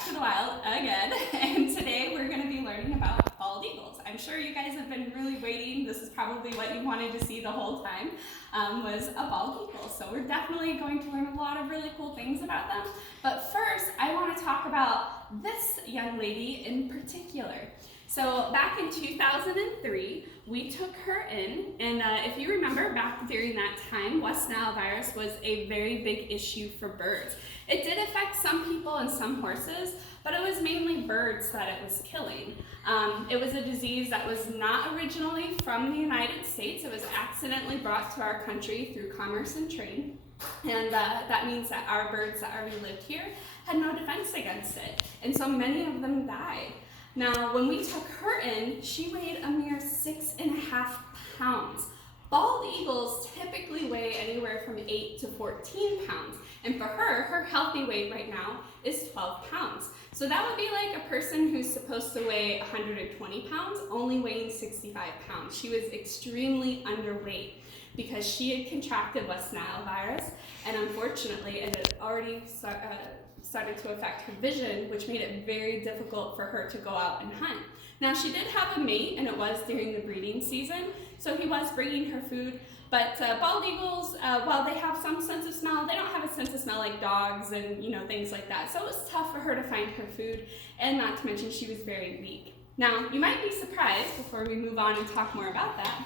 back to the wild again, and today we're going to be learning about bald eagles. I'm sure you guys have been really waiting. This is probably what you wanted to see the whole time, was a bald eagle. So we're definitely going to learn a lot of really cool things about them. But first, I want to talk about this young lady in particular. So back in 2003, we took her in, and if you remember back during that time, West Nile virus was a very big issue for birds. It did affect some people and some horses, but it was mainly birds that it was killing. It was a disease that was not originally from the United States. It was accidentally brought to our country through commerce and trade. And that means that our birds that already lived here had no defense against it. And so many of them died. Now, when we took her in, she weighed a mere 6.5 pounds. Bald eagles typically weigh anywhere from 8 to 14 pounds. And for her, her healthy weight right now is 12 pounds. So that would be like a person who's supposed to weigh 120 pounds, only weighing 65 pounds. She was extremely underweight because she had contracted West Nile virus, and unfortunately it had already started to affect her vision, which made it very difficult for her to go out and hunt. Now, she did have a mate, and it was during the breeding season, so he was bringing her food. But bald eagles, while they have some sense of smell, they don't have a sense of smell like dogs and things like that. So it was tough for her to find her food, and not to mention she was very weak. Now, you might be surprised, before we move on and talk more about that,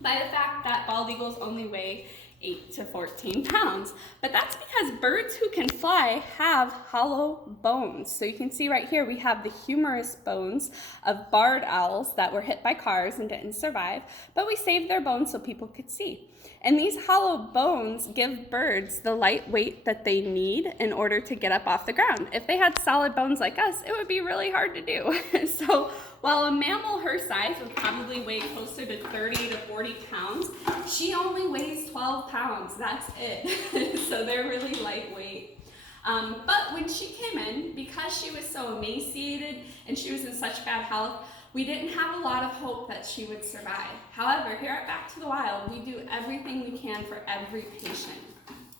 by the fact that bald eagles only weigh 8 to 14 pounds. But that's because birds who can fly have hollow bones. So you can see right here we have the humerus bones of barred owls that were hit by cars and didn't survive, but we saved their bones so people could see. And these hollow bones give birds the light weight that they need in order to get up off the ground. If they had solid bones like us, it would be really hard to do. So while a mammal her size would probably weigh closer to 30 to 40 pounds, she only weighs 12 pounds. That's it. So they're really lightweight. But when she came in, because she was so emaciated and she was in such bad health, we didn't have a lot of hope that she would survive. However, here at Back to the Wild, we do everything we can for every patient.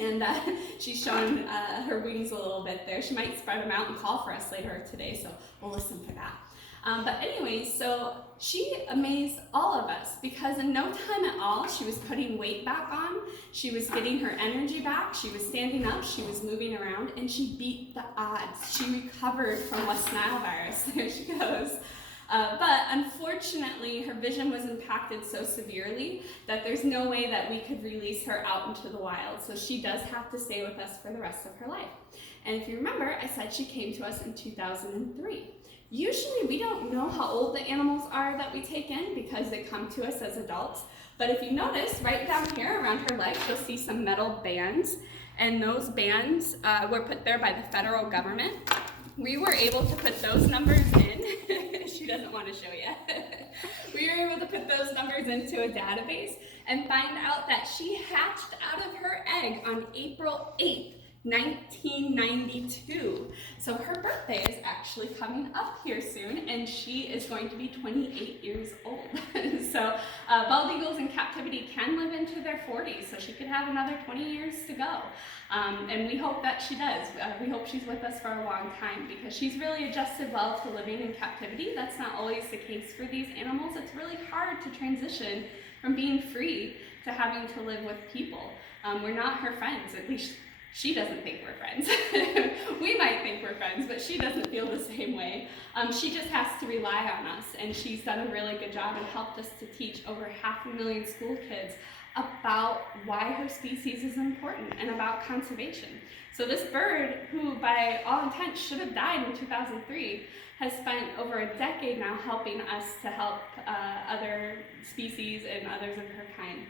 And she's showing her wings a little bit there. She might spread them out and call for us later today, so we'll listen for that. But anyways, so she amazed all of us because in no time at all, she was putting weight back on, she was getting her energy back, she was standing up, she was moving around, and she beat the odds. She recovered from West Nile virus. There she goes. But unfortunately, her vision was impacted so severely that there's no way that we could release her out into the wild. So she does have to stay with us for the rest of her life. And if you remember, I said she came to us in 2003. Usually we don't know how old the animals are that we take in because they come to us as adults. But if you notice, right down here around her legs, you'll see some metal bands. And those bands were put there by the federal government. We were able to put those numbers in. She doesn't want to show you. We were able to put those numbers into a database and find out that she hatched out of her egg on April 8th, 1992. So her birthday is actually coming up here soon, and she is going to be 28 years old. So bald eagles in captivity can live into their 40s, so she could have another 20 years to go. And we hope that she does. We hope she's with us for a long time because she's really adjusted well to living in captivity. That's not always the case for these animals. It's really hard to transition from being free to having to live with people. We're not her friends, at least she doesn't think we're friends. We might think we're friends, but she doesn't feel the same way. She just has to rely on us, and she's done a really good job and helped us to teach over 500,000 school kids about why her species is important and about conservation. So this bird, who by all intents should have died in 2003, has spent over a decade now helping us to help other species and others of her kind.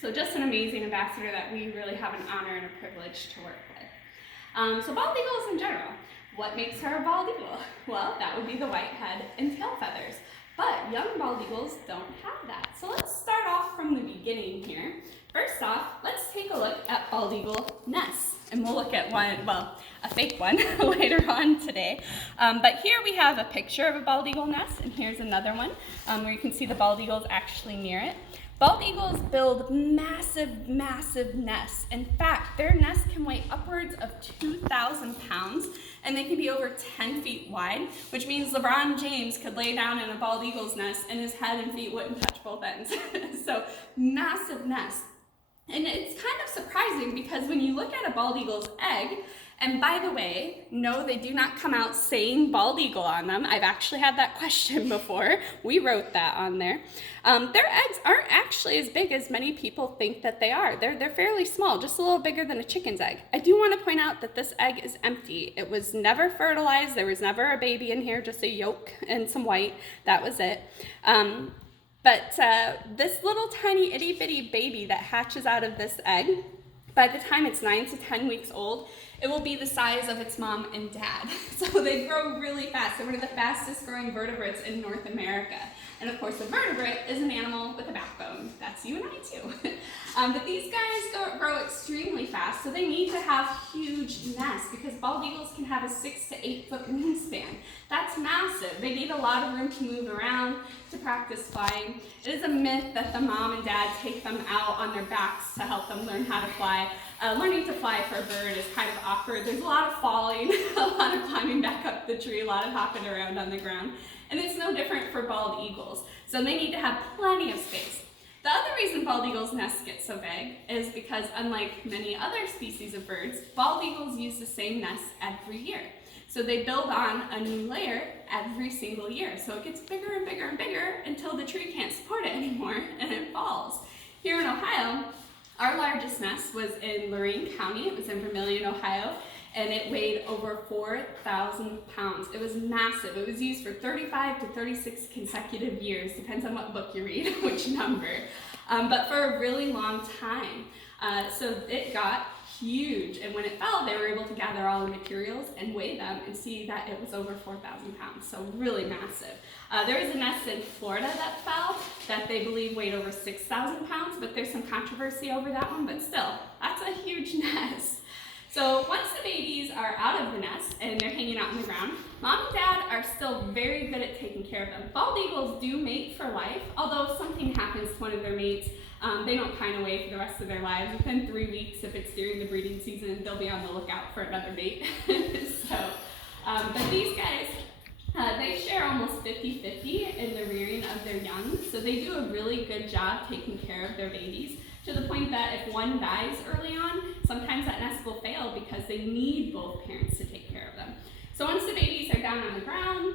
So just an amazing ambassador that we really have an honor and a privilege to work with. So bald eagles in general, what makes her a bald eagle? Well, that would be the white head and tail feathers. But young bald eagles don't have that. So let's start off from the beginning here. First off, let's take a look at bald eagle nests. And we'll look at one, well, a fake one later on today. But here we have a picture of a bald eagle nest, and here's another one where you can see the bald eagles actually near it. Bald eagles build massive, massive nests. In fact, their nests can weigh upwards of 2,000 pounds, and they can be over 10 feet wide, which means LeBron James could lay down in a bald eagle's nest and his head and feet wouldn't touch both ends. So massive nest. And it's kind of surprising because when you look at a bald eagle's egg, and by the way, no, they do not come out saying bald eagle on them. I've actually had that question before. We wrote that on there. Their eggs aren't actually as big as many people think that they are. They're fairly small, just a little bigger than a chicken's egg. I do want to point out that this egg is empty. It was never fertilized. There was never a baby in here, just a yolk and some white. That was it. But this little tiny itty bitty baby that hatches out of this egg, by the time it's 9 to 10 weeks old, it will be the size of its mom and dad. So they grow really fast. They're one of the fastest growing vertebrates in North America. And of course, a vertebrate is an animal with a backbone. That's you and I too. But these guys grow extremely fast, so they need to have huge nests because bald eagles can have a 6 to 8 foot wingspan. That's massive. They need a lot of room to move around, to practice flying. It is a myth that the mom and dad take them out on their backs to help them learn how to fly. Learning to fly for a bird is kind of awkward. There's a lot of falling, a lot of climbing back up the tree, a lot of hopping around on the ground. And it's no different for bald eagles. So they need to have plenty of space. The other reason bald eagles' nests get so big is because, unlike many other species of birds, bald eagles use the same nest every year. So they build on a new layer every single year. So it gets bigger and bigger and bigger until the tree can't support it anymore and it falls. Here in Ohio, our largest nest was in Lorain County. It was in Vermilion, Ohio, and it weighed over 4,000 pounds. It was massive. It was used for 35 to 36 consecutive years, depends on what book you read, which number, but for a really long time. So it got huge, and when it fell, they were able to gather all the materials and weigh them and see that it was over 4,000 pounds, so really massive. There was a nest in Florida that fell that they believe weighed over 6,000 pounds, but there's some controversy over that one, but still, that's a huge nest. So once the babies are out of the nest and they're hanging out on the ground, mom and dad are still very good at taking care of them. Bald eagles do mate for life, although if something happens to one of their mates, they don't pine away for the rest of their lives. Within 3 weeks, if it's during the breeding season, they'll be on the lookout for another mate. But these guys, they share almost 50-50 in the rearing of their young, so they do a really good job taking care of their babies, to the point that if one dies early on, sometimes that nest will fail because they need both parents to take care of them. So once the babies are down on the ground,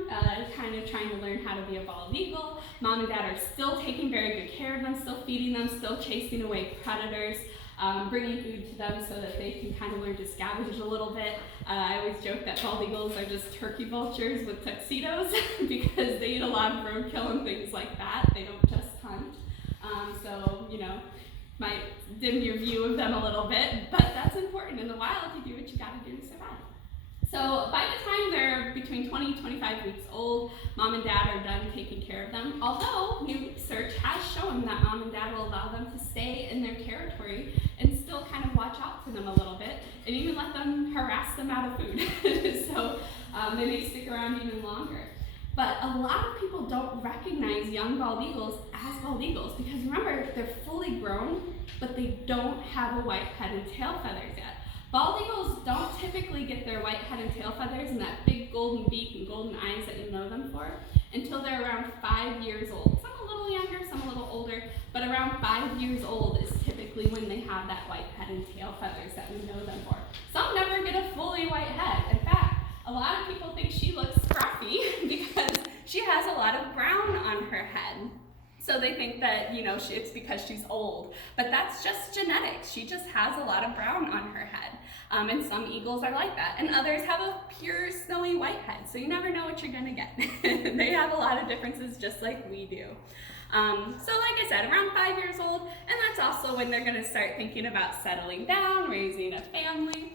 kind of trying to learn how to be a bald eagle, mom and dad are still taking very good care of them, still feeding them, still chasing away predators, bringing food to them so that they can kind of learn to scavenge a little bit. I always joke that bald eagles are just turkey vultures with tuxedos because they eat a lot of roadkill and things like that. They don't just hunt. So, you know, might dim your view of them a little bit, but that's important in the wild to do what you gotta do to survive. So by the time they're between 20 and 25 weeks old, mom and dad are done taking care of them, although new research has shown that mom and dad will allow them to stay in their territory and still kind of watch out for them a little bit, and even let them harass them out of food. So they may stick around even longer. But a lot of people don't recognize young bald eagles as bald eagles because remember, they're fully grown, but they don't have a white head and tail feathers yet. Bald eagles don't typically get their white head and tail feathers and that big golden beak and golden eyes that you know them for until they're around 5 years old. Some a little younger, some a little older, but around 5 years old is typically when they have that white head and tail feathers that we know them for. Some never get a fully white head. In fact, a lot of people think she looks scruffy because she has a lot of brown on her head. So they think that, you know, it's because she's old, but that's just genetics. She just has a lot of brown on her head. And some eagles are like that. And others have a pure snowy white head. So you never know what you're gonna get. They have a lot of differences just like we do. So like I said, around 5 years old, and that's also when they're gonna start thinking about settling down, raising a family.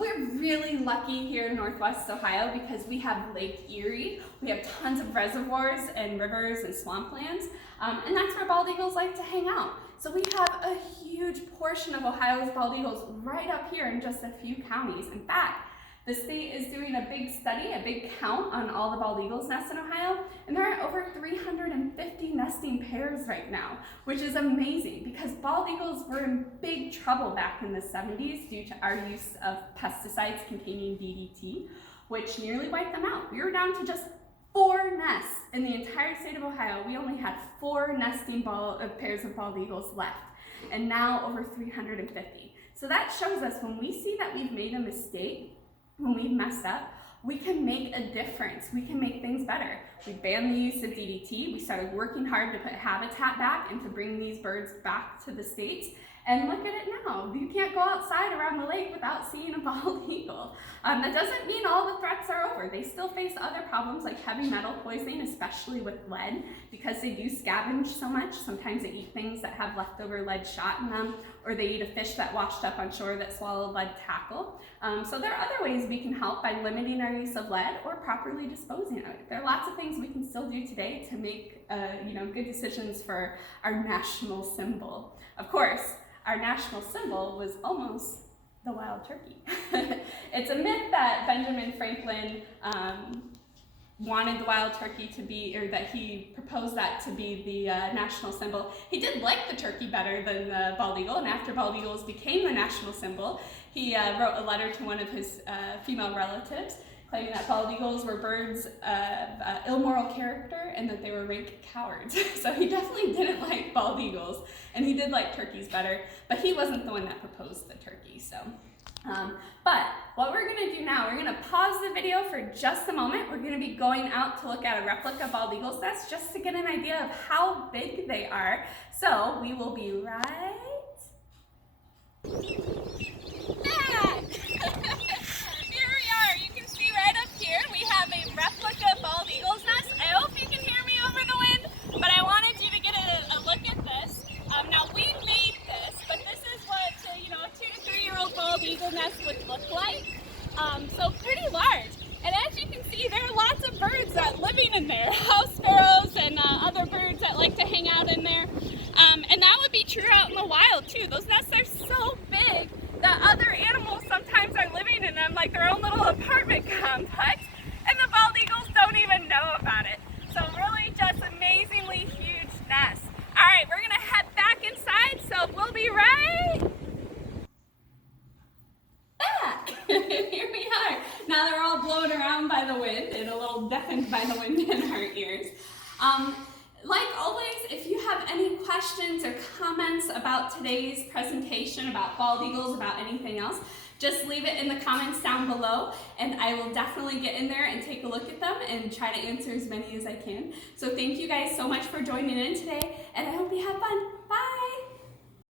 We're really lucky here in Northwest Ohio because we have Lake Erie. We have tons of reservoirs and rivers and swamplands, and that's where bald eagles like to hang out. So we have a huge portion of Ohio's bald eagles right up here in just a few counties. In fact, the state is doing a big study, a big count on all the bald eagles nests in Ohio, and there are over 350 nesting pairs right now, which is amazing because bald eagles were in big trouble back in the 70s due to our use of pesticides containing DDT. which nearly wiped them out. We were down to just 4 nests in the entire state of Ohio. We only had 4 nesting pairs of bald eagles left, and now over 350. So that shows us when we see that we've made a mistake, when we've messed up, we can make a difference. We can make things better. We banned the use of DDT. We started working hard to put habitat back and to bring these birds back to the States. And look at it now. You can't go outside around the lake without seeing a bald eagle. That doesn't mean all the threats are over. They still face other problems like heavy metal poisoning, especially with lead, because they do scavenge so much. Sometimes they eat things that have leftover lead shot in them, or they eat a fish that washed up on shore that swallowed lead tackle. So there are other ways we can help by limiting our use of lead or properly disposing of it. There are lots of things we can still do today to make good decisions for our national symbol. Of course, our national symbol was almost the wild turkey. It's a myth that Benjamin Franklin wanted the wild turkey to be, or that he proposed that to be the national symbol. He did like the turkey better than the bald eagle, and after bald eagles became the national symbol, he wrote a letter to one of his female relatives claiming that bald eagles were birds of immoral character and that they were rank cowards. So he definitely didn't like bald eagles, and he did like turkeys better, but he wasn't the one that proposed the turkey. So, but what we're gonna do now, we're gonna pause the video for just a moment. We're gonna be going out to look at a replica bald eagle's nest just to get an idea of how big they are. So we will be right back. Here we are. You can see right up here we have a replica bald eagle's nest. I hope you can hear me over the wind, but I wanted you to get a look at this. Now we made this, but this is what a 2 to 3 year old bald eagle nest would look like. So pretty large. And as you can see, there are lots of birds living in there, house sparrows and other birds that like to hang out in there. And that would be true out in the wild too. Those nests are so big that other animals sometimes are living in them like their own little apartment complex, and the bald eagles don't even know about it. So really just amazingly huge nests. All right, we're gonna head back inside, so we'll be right back. Here we are. Now they're all blown around by the wind and a little deafened by the wind in our ears. Like always, if you have any questions or comments about today's presentation, about bald eagles, about anything else, just leave it in the comments down below, and I will definitely get in there and take a look at them and try to answer as many as I can. So thank you guys so much for joining in today, and I hope you have fun. Bye!